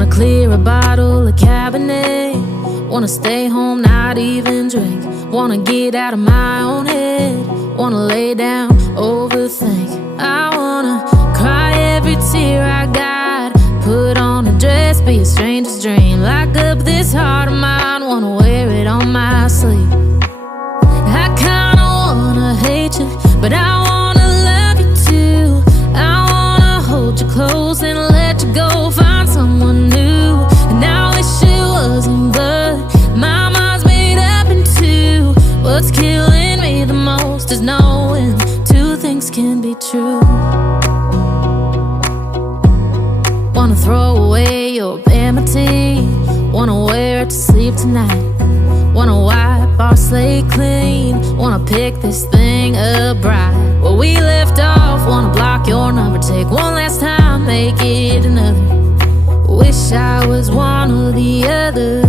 Wanna clear a bottle of Cabernet. Wanna stay home, not even drink. Wanna get out of my own head. Wanna lay down, overthink. I wanna cry every tear I got. Put on a dress, be a stranger's dream. Lock up this heart of mine, wanna wear it on my sleeve. I kinda wanna hate you, but I wanna love you too. I wanna hold you close and let you go. Find someone new, and I wish it wasn't, but my mind's made up in two. What's killing me the most is knowing two things can be true. Wanna throw away your vanity. Wanna wear it to sleep tonight. Wanna wipe our slate clean. Wanna pick this thing up right where we left off. Wanna block your number, take one last time, make it another. Wish I was one or the other.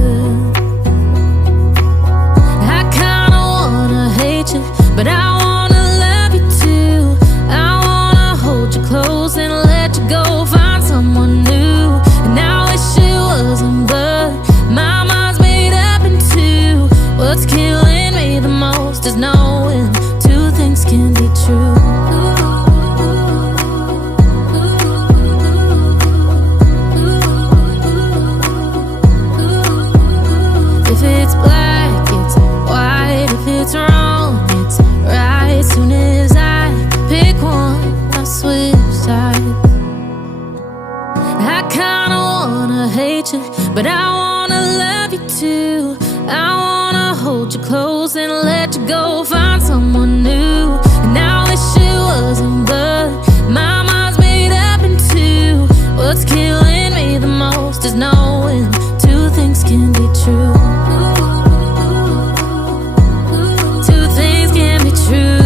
I kinda wanna hate you, but I wanna love you too. I wanna hold you close and let you go. Find someone new, and I wish it wasn't, but my mind's made up in two. What's killing me the most is knowing two things can be true. If it's black, it's white. If it's wrong, it's right. Soon as I pick one, I switch sides. I kinda wanna hate you, but I wanna love you too. I wanna hold you close and let you go. Find someone new, and I wish it wasn't, but my mind's made up in two. What's killing me the most is knowing two things can be true. Two things can be true.